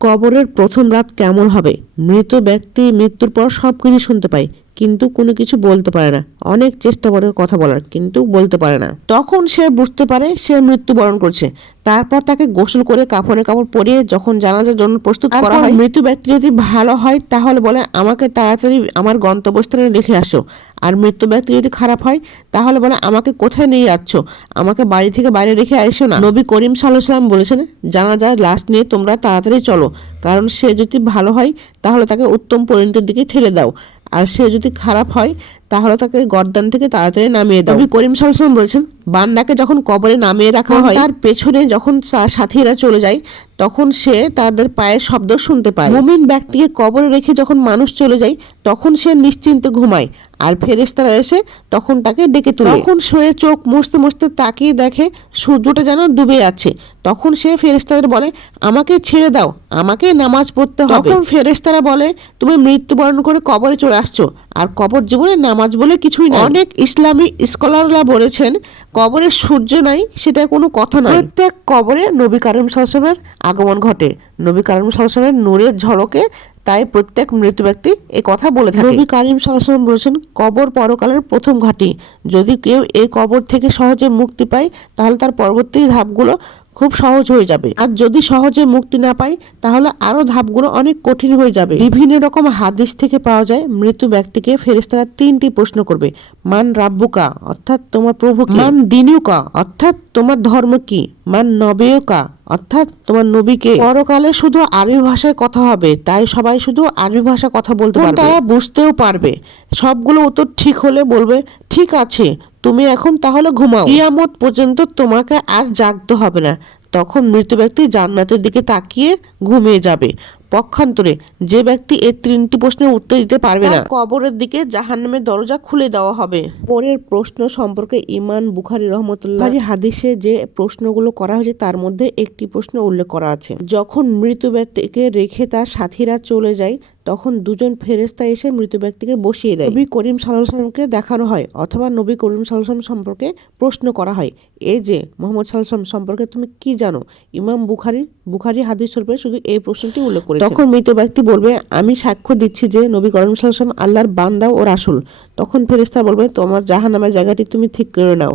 কবরের প্রথম রাত কেমন হবে? মৃত ব্যক্তি মৃত্যুর পর সব কিছু শুনতে পায় কিন্তু কোনো কিছু বলতে পারে না। অনেক চেষ্টা করে কথা বলার কিন্তু বলতে পারে না। তখন সে বুঝতে পারে সে মৃত্যুবরণ করছে। তারপর তাকে গোসল করে কাপড়ে কাপড় পরিয়ে যখন জানাজার জন্য প্রস্তুত করা হয় মৃত ব্যক্তি যদি ভালো হয় তাহলে বলে আমাকে তাড়াতাড়ি আমার গন্তব্যস্থানে রেখে আসো। আর মৃত্যু ব্যক্তি যদি খারাপ হয় তাহলে বলে আমাকে কোথায় নিয়ে যাচ্ছ? আমাকে বাড়ি থেকে বাইরে রেখে আসো না। নবী করিম সাল্লাম বলেছেন জানাজার লাশ নিয়ে তোমরা তাড়াতাড়ি চলো। কারণ সে যদি ভালো হয় তাহলে তাকে উত্তম পরিণতির দিকে ঠেলে দাও। আর সে যদি খারাপ হয়, তাহলে তাকে গরদান থেকে তাড়াতাড়ি নামিয়ে দাও। করিম সালসম বলেছেন বান্দাকে যখন কবরে নামিয়ে রাখা হয় তার পেছনে যখন সাথীরা চলে যায় তখন সে তাদের পায়ের শব্দ শুনতে পায়। মুমিন ব্যক্তিকে কবরে রেখে যখন মানুষ চলে যায় তখন সে নিশ্চিন্তে ঘুমায়। আর ফেরেশতারা এসে তখন তাকে ডেকে তুলে। তখন শুয়ে চোখ মুছতে মুছতে তাকিয়ে দেখে সূর্যটা যেন ডুবে যাচ্ছে তখন সে ফেরেশতাদের বলে আমাকে ছেড়ে দাও আমাকে নামাজ পড়তে হবে। তখন ফেরেশতারা বলে তুমি মৃত্যুবরণ করে কবরে চলে আসছো। আর কবর জীবনে নামাজ বলে কিছুই না অনেক ইসলামী স্কলাররা বলেছেন কবরে সূর্য নাই সেটা কোনো কথা নয়। প্রত্যেক কবরে নবী কারিম সাল্লামের আগমন ঘটে। নবী কারিম সাল্লামের নূরের ঝলকে তাই প্রত্যেক মৃত ব্যক্তি এ কথা বলে থাকে। নবী কারিম সাল্লাম বলেছেন কবর পরকালের প্রথম ঘাটি। যদি কেউ এই কবর থেকে সহজে মুক্তি পায় তাহলে তার পরবর্তী ধাপগুলো খুব সহজ হয়ে যাবে। আর যদি সহজে মুক্তি না পাই তাহলে আরও ধাপগুলো অনেক কঠিন হয়ে যাবে। বিভিন্ন রকম হাদিস থেকে পাওয়া যায় মৃত্যু ব্যক্তিকে ফেরেশতারা তিনটি প্রশ্ন করবে। মান রাব্বুকা অর্থাৎ তোমার প্রভু কে? মান দিনুকা অর্থাৎ তোমার ধর্ম কি? মান নবেয়কা অর্থাৎ তোমার নবীকে। পরকালে শুধু আরবি ভাষায় কথা হবে তাই সবাই শুধু আরবি ভাষা কথা বলতে পারবে। তারা বুঝতেও পারবে। সবগুলো উত্তর ঠিক হলে বলবে ঠিক আছে, তুমি এখন তাহলে ঘুমাও। কিয়ামত পর্যন্ত তোমাকে আর জাগতে হবে না। তখন মৃত ব্যক্তি জান্নাতের দিকে তাকিয়ে ঘুমিয়ে যাবে। পক্ষান্তরে যে ব্যক্তি এই তিনটি প্রশ্নের উত্তর দিতে পারবে না। কবরের দিকে জাহান্নামের দরজা খুলে দেওয়া হবে। পরের প্রশ্ন সম্পর্কে ইমান বুখারি রহমতুল্লাহ হাদিসে যে প্রশ্নগুলো করা হয়েছে তার মধ্যে একটি প্রশ্ন উল্লেখ করা আছে। যখন মৃত ব্যক্তিকে রেখে তার সাথীরা চলে যায় তখন দুজন ফেরেস্তা এসে মৃত ব্যক্তিকে বসিয়ে দেয়। নবী করিম সাল্লামকে দেখানো হয় অথবা নবী করিম সাল্লাম সম্পর্কে প্রশ্ন করা হয়। এই যে মোহাম্মদ সাল্লাম সম্পর্কে তুমি কি জানো? ইমাম বুখারি বুখারি হাদিস স্বরূপে শুধু এই প্রশ্নটি উল্লেখ করে তখন মৃত ব্যক্তি বলবে আমি সাক্ষ্য দিচ্ছি যে নবী করিম সাল্লাম আল্লাহর বান্দা ও রাসুল। তখন ফেরেস্তা বলবে তোমার জাহান্নামের জায়গাটি তুমি ঠিক করে নাও।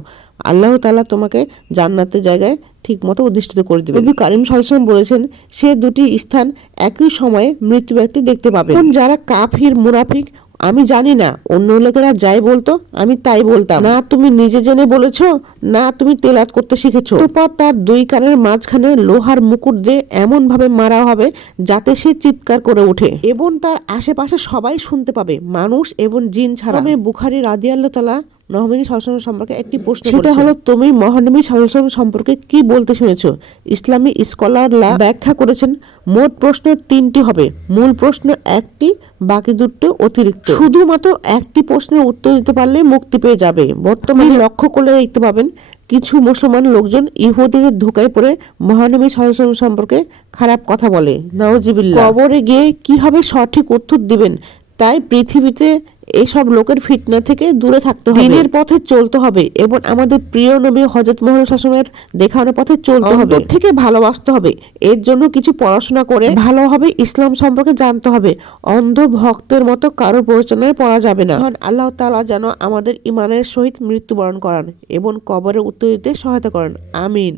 আল্লাহ তালা তোমাকে জান্নাতের জায়গায় ঠিক মতো অধিষ্ঠিত করে দেবে নবী কারিম সাল্লাম বলেছেন সে দুটি স্থান একই সময়ে মৃত্যু ব্যক্তি দেখতে পাবে। যারা কাফির মুনাফিক আমি জানি না, অন্য লোকেরা যাই বলতো, আমি তাই বলতাম। না তুমি নিজে জেনে বলেছ, না তুমি তেলাত করতে শিখেছো। তারপর তার দুই কানের মাঝখানে লোহার মুকুট দিয়ে এমন ভাবে মারা হবে যাতে সে চিৎকার করে ওঠে। এবং তার আশেপাশে সবাই শুনতে পাবে, মানুষ এবং জিন ছাড়া। বুখারি রাদিয়াল্লাহ তালা নহমিনী সাল্লাম সম্পর্কে একটি প্রশ্ন সেটা হলো তুমি মহানবী সাল্লাম সম্পর্কে কি বলতে শুনেছো? ইসলামী স্কলাররা ব্যাখ্যা করেছেন মোট প্রশ্ন তিনটি হবে। মূল প্রশ্ন একটি বাকি দুটো অতিরিক্ত। শুধুমাত্র একটি প্রশ্নের উত্তর দিতে পারলে মুক্তি পেয়ে যাবে। বর্তমানে লক্ষ্য করলে দেখতে পাবেন কিছু মুসলমান লোকজন ইহুদিদের ধোকায় পড়ে মহানবী সাল্লাম সম্পর্কে খারাপ কথা বলে। নাওজিবিল্লাহ কবরে গিয়ে কীভাবে সঠিক উত্তর দিবেন তাই পৃথিবীতে এইসব লোকের ফিতনা থেকে দূরে থাকতে হবে। দিনের পথে চলতে হবে এবং আমাদের প্রিয় নবী হজরত মোহাম্মদ শাসনের দেখানোর পথে চলতে হবে। থেকে ভালোবাসতে হবে। এর জন্য কিছু পড়াশোনা করে ভালোভাবে ইসলাম সম্পর্কে জানতে হবে। অন্ধ ভক্তের মতো কারও প্ররোচনায় পড়া যাবে না। মহান আল্লাহ তাআলা যেন আমাদের ইমানের সহিত মৃত্যুবরণ করান এবং কবরে উত্তর দিতে সহায়তা করেন। আমিন।